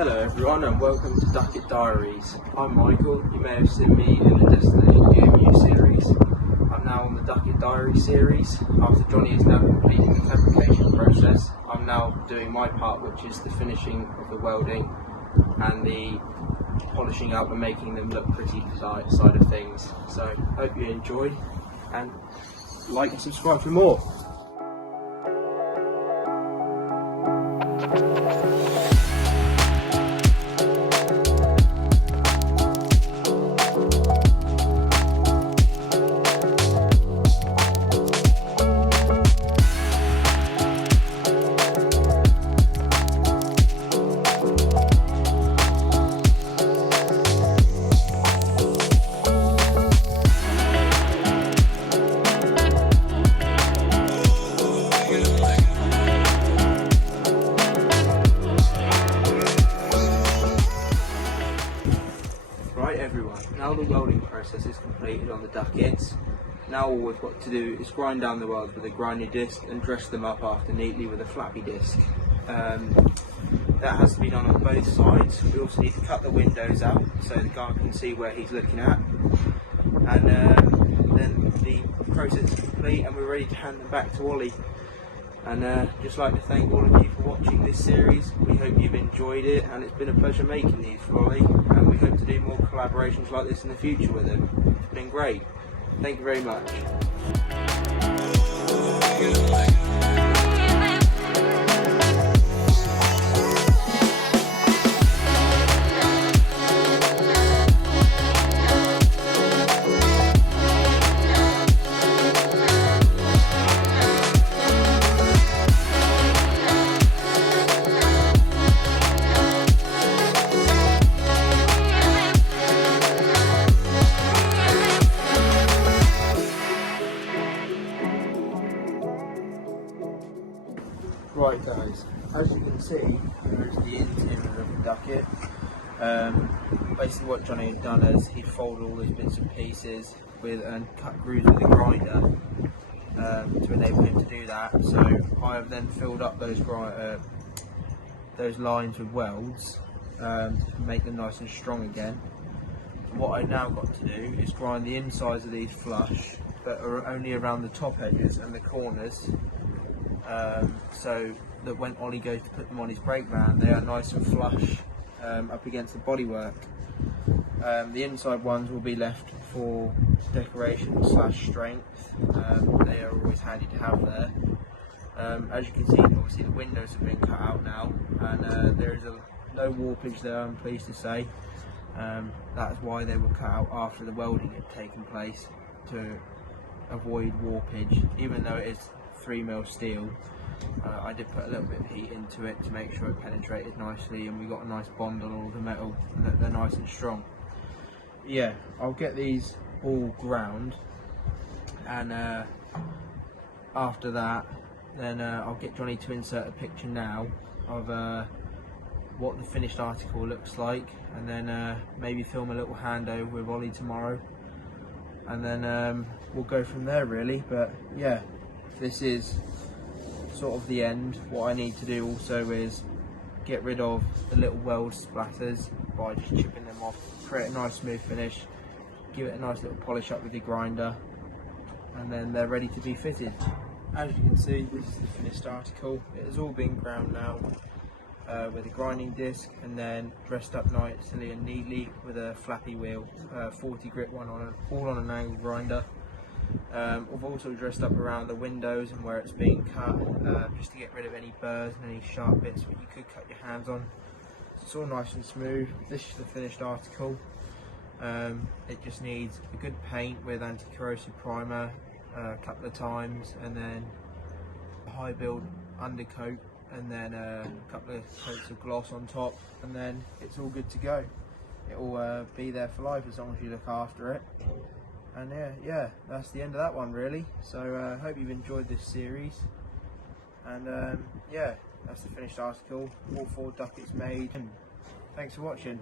Hello everyone and welcome to Ducket Diaries. I'm Michael. You may have seen me in the Destination DMU series. I'm now on the Ducket Diaries series. After Johnny is now completing the fabrication process, I'm now doing my part, which is the finishing of the welding and the polishing up and making them look pretty side of things. So hope you enjoy and like and subscribe for more. Right everyone, now the welding process is completed on the duckets. Now all we've got to do is grind down the welds with a grinding disc and dress them up after neatly with a flappy disc. That has to be done on both sides. We also need to cut the windows out so the guy can see where he's looking at. And then the process is complete and we're ready to hand them back to Ollie. And just like to thank all of you for watching this series. We hope you've enjoyed it and it's been a pleasure making these for Ollie, and we hope to do more collaborations like this in the future with him. It's been great. Thank you very much. Right guys, as you can see, here's the interior of the ducket. Basically what Johnny had done is he'd folded all those bits and pieces and cut grooves with a grinder to enable him to do that. So I have then filled up those lines with welds to make them nice and strong again. What I now got to do is grind the insides of these flush, but are only around the top edges and the corners. So that when Ollie goes to put them on his brake van, they are nice and flush up against the bodywork. The inside ones will be left for decoration / strength. They are always handy to have there. As you can see, obviously the windows have been cut out now, and there is no warpage there, I'm pleased to say. That's why they were cut out after the welding had taken place, to avoid warpage. Even though it is 3mm steel, I did put a little bit of heat into it to make sure it penetrated nicely, and we got a nice bond on all the metal and that they're nice and strong. Yeah, I'll get these all ground, and after that then I'll get Johnny to insert a picture now of what the finished article looks like, and then maybe film a little handover with Ollie tomorrow, and then we'll go from there really. But yeah, this is sort of the end. What I need to do also is get rid of the little weld splatters by just chipping them off, create a nice smooth finish, give it a nice little polish up with the grinder, and then they're ready to be fitted. As you can see, this is the finished article. It has all been ground now with a grinding disc, and then dressed up nicely and neatly with a flappy wheel, 40 grit one all on an angle grinder. I've also dressed up around the windows and where it's being cut, just to get rid of any burrs and any sharp bits that you could cut your hands on. So it's all nice and smooth. This is the finished article. It just needs a good paint with anti-corrosive primer a couple of times, and then a high build undercoat, and then a couple of coats of gloss on top, and then it's all good to go. It will be there for life as long as you look after it. And yeah, that's the end of that one really. So hope you've enjoyed this series, and yeah, that's the finished article. All 4 duckets made. Thanks for watching.